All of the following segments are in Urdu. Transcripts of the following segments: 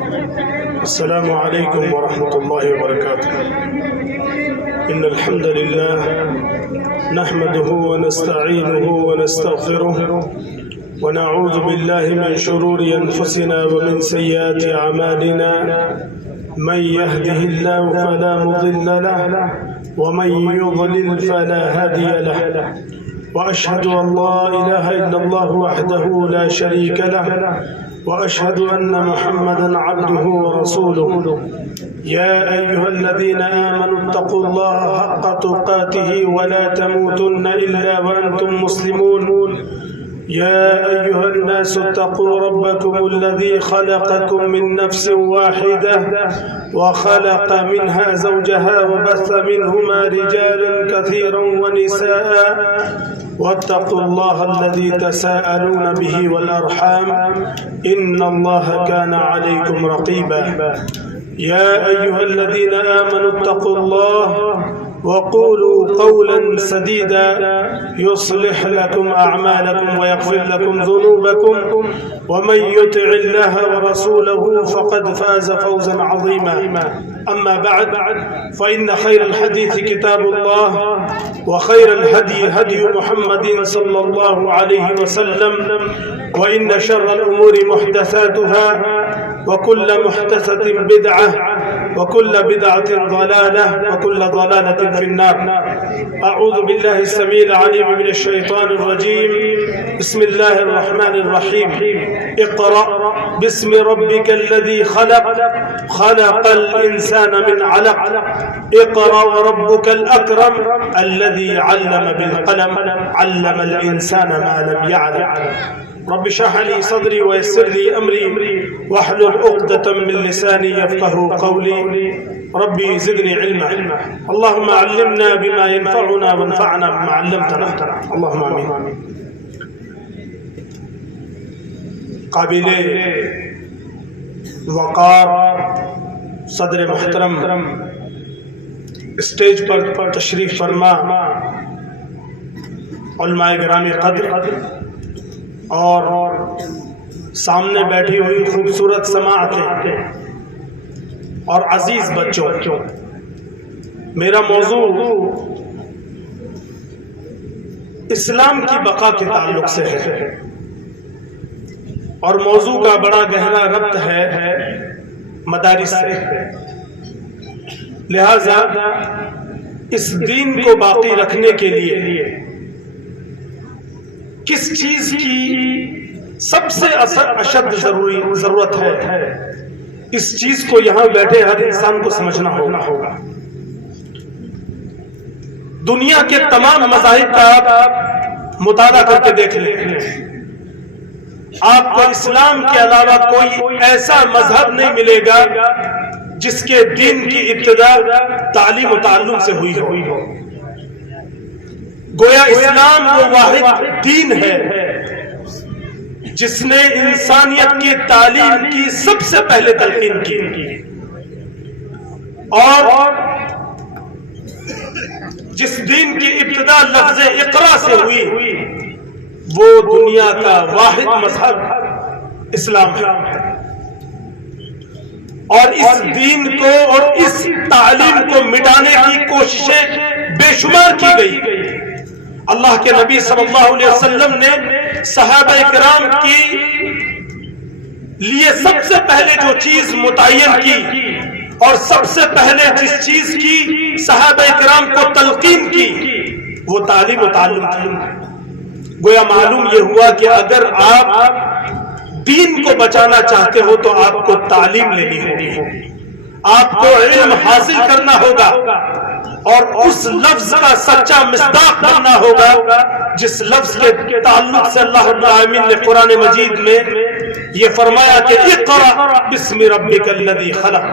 السلام عليكم ورحمة الله وبركاته. إن الحمد لله نحمده ونستعينه ونستغفره ونعوذ بالله من شرور أنفسنا ومن سيئات أعمالنا. من يهده الله فلا مضل له ومن يضلل فلا هادي له. وأشهد أن لا إله إلا الله وحده لا شريك له وأشهد أن محمدا عبده ورسوله. يا أيها الذين آمنوا اتقوا الله حق تقاته ولا تموتن إلا وأنتم مسلمون. يا أيها الناس اتقوا ربكم الذي خلقكم من نفس واحدة وخلق منها زوجها وبث منهما رجالا كثيرا ونساء واتقوا الله الذي تساءلون به والأرحام إن الله كان عليكم رقيبا. يا أيها الذين آمنوا اتقوا الله وقولوا قولا سديدا يصلح لكم أعمالكم ويغفر لكم ذنوبكم ومن يطع الله ورسوله فقد فاز فوزا عظيما. أما بعد فإن خير الحديث كتاب الله وخير الهدي هدي محمد صلى الله عليه وسلم وإن شر الأمور محدثاتها وكل محدثة بدعة وكل بدعة ضلالة وكل ضلالة في النار. أعوذ بالله السميع العليم من الشيطان الرجيم. بسم الله الرحمن الرحيم. اقرأ باسم ربك الذي خلق خلق الإنسان من علق. اقرأ وربك الأكرم الذي علم بالقلم علم الإنسان ما لم يعلم. رب اشرح لي صدري ويسر لي أمري واحلل عقدة من لساني يفقهوا قولي. ربي زدني علما. اللهم علمنا بما ينفعنا وانفعنا بما علمتنا. اللهم آمين. قابل وقار صدر محترم اسٹیج پر تشریف فرما علماء گرامی قدر اور سامنے بیٹھی ہوئی خوبصورت سماعتیں اور عزیز بچوں، میرا موضوع اسلام کی بقا کے تعلق سے ہے اور موضوع کا بڑا گہرا ربط ہے مدارس سے. لہذا اس دین کو باقی رکھنے کے لیے کس چیز کی سب سے اشد ضرورت ہے، اس چیز کو یہاں بیٹھے ہر انسان کو سمجھنا ہوگا. دنیا کے تمام مذاہب کا آپ مطالعہ کر کے دیکھ لیں، آپ کو اسلام کے علاوہ کوئی ایسا مذہب نہیں ملے گا جس کے دین کی ابتدا تعلیم و تعلم سے ہوئی ہو. گویا اسلام وہ واحد دین ہے جس نے انسانیت کی تعلیم کی سب سے پہلے تلقین کی اور جس دین کی ابتدا لفظ اقرا سے ہوئی وہ دنیا کا واحد مذہب اسلام ہے. اور اس دین کو اور اس تعلیم کو مٹانے کی کوششیں بے شمار کی گئی. اللہ کے نبی صلی اللہ علیہ وسلم نے صحابہ کرام کی لیے سب سے پہلے جو چیز متعین کی اور سب سے پہلے جس چیز کی صحابہ کرام کو تلقین کی وہ تعلیم و تعلم تھی. گویا معلوم یہ ہوا کہ اگر آپ دین کو بچانا چاہتے ہو تو آپ کو تعلیم لینی ہوگی، آپ کو علم حاصل کرنا ہوگا اور اس لفظ کا سچا مصداق بننا ہوگا جس لفظ کے تعلق سے اللہ رب العالمین نے قرآن مجید میں یہ فرمایا کہ اقرأ باسم ربک الذی خلق.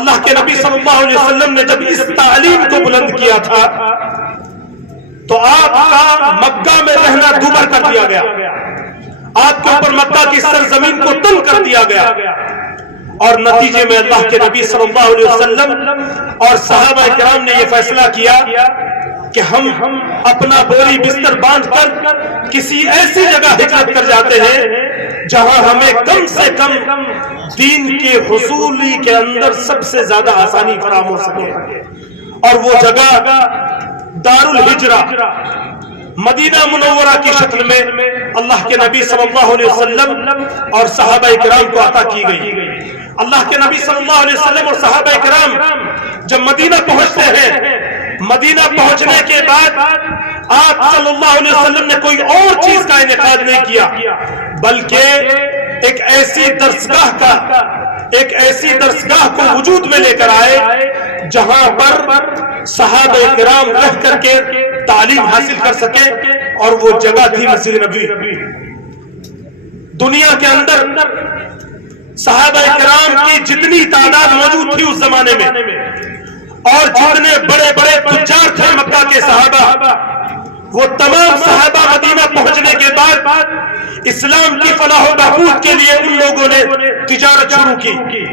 اللہ کے نبی صلی اللہ علیہ وسلم نے جب اس تعلیم کو بلند کیا تھا تو آپ کا مکہ میں رہنا دوبر کر دیا گیا، آپ کے اوپر مکہ کی سرزمین کو تنگ کر دیا گیا اور نتیجے میں اللہ کے نبی صلی اللہ علیہ وسلم اور صحابہ کرام نے یہ فیصلہ کیا کہ ہم اپنا بوری بستر باندھ کر کسی ایسی جگہ ہجرت کر جاتے ہیں جہاں ہمیں کم سے کم دین کے حصولی کے اندر سب سے زیادہ آسانی فراہم ہو سکے، اور وہ جگہ دار الہجرہ مدینہ منورہ کی شکل میں اللہ کے نبی صلی اللہ علیہ وسلم اور صحابہ کرام کو عطا کی گئی۔ اللہ کے نبی صلی اللہ علیہ وسلم اور صحابہ کرام جب مدینہ پہنچتے ہیں، مدینہ پہنچنے کے بعد آپ صلی اللہ علیہ وسلم نے کوئی اور چیز کا انعقاد نہیں کیا، بلکہ ایک ایسی درسگاہ کو وجود میں لے کر آئے جہاں پر صحابہ کرام رہ کر کے تعلیم حاصل کر سکے، اور وہ جگہ تھی مسجد نبوی۔ دنیا کے اندر صحابہ کرام کی جتنی تعداد موجود تھی اس زمانے میں، اور جتنے بڑے بڑے تجار تھے مکہ کے صحابہ، وہ تمام صحابہ مدینہ پہنچنے کے بعد اسلام کی فلاح و بہبود کے لیے ان لوگوں نے تجارت شروع کی،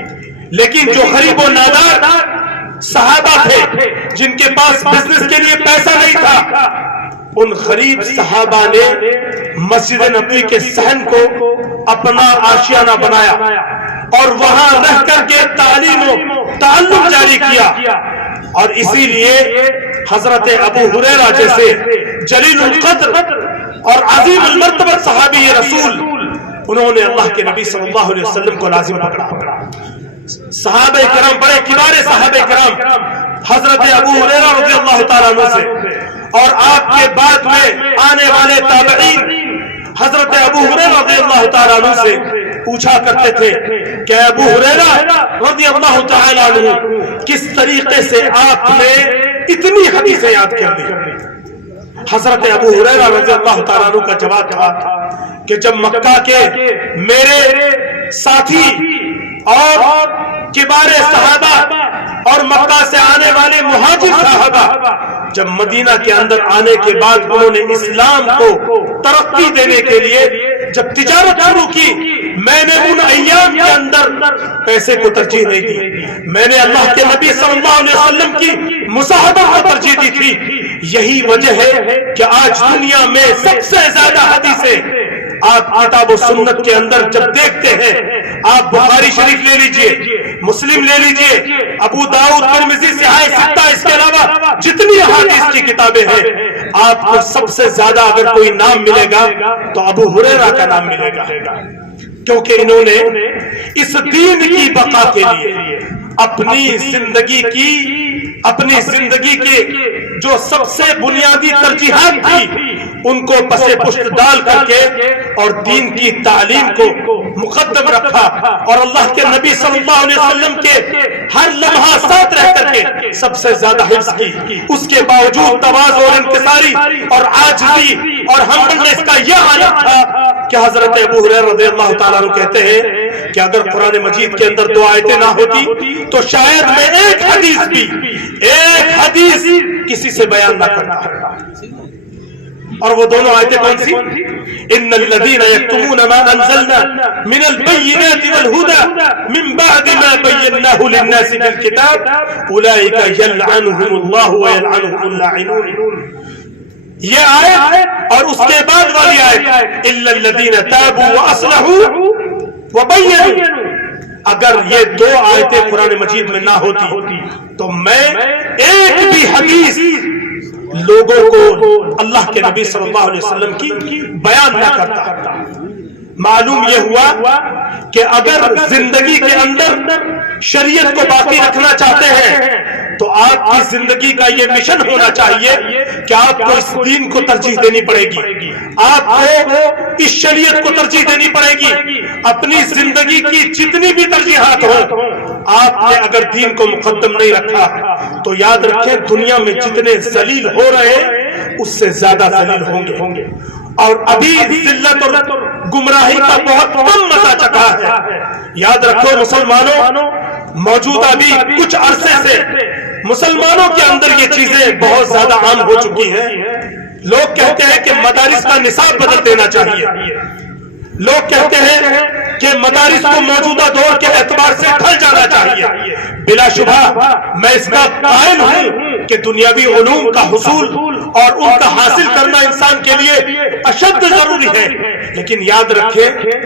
لیکن جو غریب و نادار صحابہ تھے جن کے پاس بزنس کے لیے پیسہ نہیں تھا، ان غریب صحابہ نے مسجد نبوی کے صحن کو اپنا آشیانہ بنایا اور وہاں رہ کر کے تعلیم و تعلم جاری کیا، اور اسی لیے حضرت ابو ہریرہ جیسے جلیل القدر اور عظیم المرتبہ صحابی رسول، انہوں نے اللہ کے نبی صلی اللہ علیہ وسلم کو لازم پکڑا۔ صحابہ کرام، بڑے کبار صحابہ کرام، حضرت ابو ہریرہ رضی اللہ تعالیٰ عنہ سے اور آپ کے بعد میں آنے والے تابعین حضرت ابو ہریرہ رضی اللہ تعالیٰ عنہ سے پوچھا کرتے تھے کہ ابو ہریرہ رضی اللہ تعالیٰ عنہ کس طریقے سے آپ نے اتنی حدیثیں یاد کر دی؟ حضرت ابو ہریرہ رضی اللہ تعالیٰ عنہ کا جواب تھا کہ جب مکہ کے میرے ساتھی اور کبار صحابہ اور مکہ سے آنے والے مہاجر صحابہ جب مدینہ کے اندر آنے کے بعد انہوں نے اسلام کو ترقی دینے کے لیے جب تجارت شروع کی، میں نے ان ایام کے اندر پیسے کو ترجیح نہیں دی، میں نے اللہ کے نبی صلی اللہ علیہ وسلم کی مصاحبت کو ترجیح دی تھی۔ یہی وجہ ہے کہ آج دنیا میں سب سے زیادہ حدیثیں آپ کتاب و سنت کے اندر جب دیکھتے ہیں، آپ بخاری شریف لے لیجئے، مسلم لے لیجئے، ابو داؤد، ترمذی، صحیح ستہ، اس کے علاوہ جتنی احادیث کی کتابیں ہیں، آپ کو سب سے زیادہ اگر کوئی نام ملے گا تو ابو ہریرہ کا نام ملے گا، کیونکہ انہوں نے اس دین کی بقا کے لیے اپنی زندگی کے جو سب سے بنیادی ترجیحات تھی ان کو پسے پشت ڈال کر کے اور دین کی تعلیم کو مقدم رکھا، اور اللہ کے نبی صلی اللہ علیہ وسلم کے ہر لمحہ ساتھ رہ کر کے سب سے زیادہ حفظ کی۔ اس کے باوجود تواضع اور انکساری اور عاجزی اور ہمبلنس کا یہ حالت تھا کہ حضرت ابو ہریرہ رضی اللہ تعالیٰ عنہ کہتے ہیں کہ اگر قرآن مجید کے اندر 2 آیتیں نہ ہوتی تو شاید میں ایک حدیث کسی سے بیان نہ کرتا۔ اور وہ دونوں آیتیں کون سی؟ ان الذين يكتمون ما انزلنا من البينات والهدى من بعد ما بيناه للناس في الكتاب اولئك يلعنهم الله ويلعنهم اللاعنون۔ یہ آیت اور اس کے بعد والی آیت الا الذين تابوا واصلحوا وبينوا، اگر یہ 2 آیتیں قرآن مجید میں نہ ہوتی تو میں ایک بھی حدیث لوگوں کو اللہ کے نبی صلی اللہ علیہ وسلم کی بیان نہ کرتا۔ معلوم یہ ہوا کہ اگر زندگی کے اندر شریعت کو باقی رکھنا چاہتے ہیں تو آپ کی زندگی کا یہ مشن ہونا چاہیے کہ آپ کو اس دین کو ترجیح دینی پڑے گی، آپ کو اس شریعت کو ترجیح دینی پڑے گی۔ اپنی زندگی کی جتنی بھی ترجیحات ہوں، آپ نے اگر دین کو مقدم نہیں رکھا تو یاد رکھیں دنیا میں جتنے ذلیل ہو رہے اس سے زیادہ ذلیل ہوں گے، اور ابھی ذلت اور گمراہی کا بہت کم مزہ چکھا ہے۔ یاد رکھو مسلمانوں، موجودہ بھی کچھ عرصے سے مسلمانوں کے اندر یہ چیزیں بہت زیادہ عام ہو چکی ہیں۔ لوگ کہتے ہیں کہ مدارس کا نصاب بدل دینا چاہیے، لوگ کہتے ہیں کہ مدارس کو موجودہ دور کے اعتبار سے ڈھل جانا چاہیے۔ بلا شبہ میں اس کا قائل ہوں کہ دنیاوی علوم کا حصول اور ان کا حاصل کرنا انسان کے لیے اشد ضروری ہے، لیکن یاد رکھیں کہ